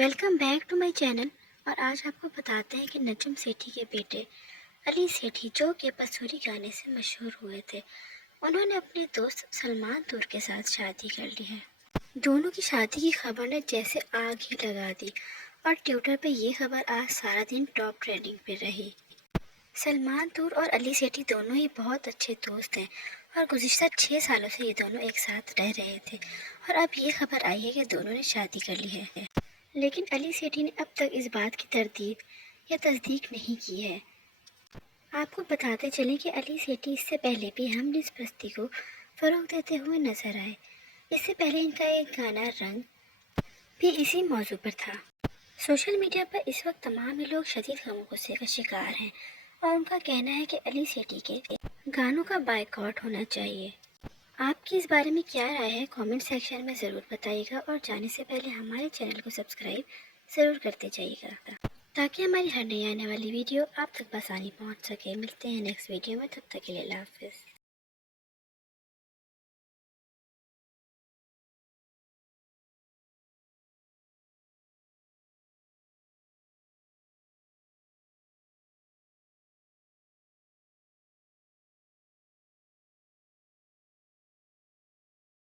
Welcome back to my channel. और आज आपको बताते हैं कि नजम सेठी के बेटे अली सेठी, जो कि पसूरी गाने से मशहूर हुए थे, उन्होंने अपने दोस्त सलमान तूर के साथ शादी कर ली है। दोनों की शादी की खबर ने जैसे आग ही लगा दी और ट्विटर पे ये खबर आज सारा दिन टॉप ट्रेंडिंग पे रही। सलमान तूर और अली सेठी दोनों ही बहुत अच्छे दोस्त हैं और गुज़िश्ता 6 सालों से ये दोनों एक साथ रह रहे थे और अब ये खबर आई है कि दोनों ने शादी कर ली है। लेकिन अली सेठी ने अब तक इस बात की तरदीद या तस्दीक नहीं की है। आपको बताते चलें कि अली सेठी इससे पहले भी हमजिन्सपरस्ती को फ़रोग़ देते हुए नजर आए। इससे पहले इनका एक गाना रंग भी इसी मौजू पर था। सोशल मीडिया पर इस वक्त तमाम ही लोग शदीद गम गुस्से का शिकार हैं और उनका कहना है कि अली सेठी के गानों का बायकॉट होना चाहिए। आपकी इस बारे में क्या राय है, कमेंट सेक्शन में ज़रूर बताइएगा और जाने से पहले हमारे चैनल को सब्सक्राइब ज़रूर करते जाइएगा ताकि हमारी हर नई आने वाली वीडियो आप तक आसानी पहुंच सके। मिलते हैं नेक्स्ट वीडियो में, तब तक के लिए अल्लाह हाफ़िज़।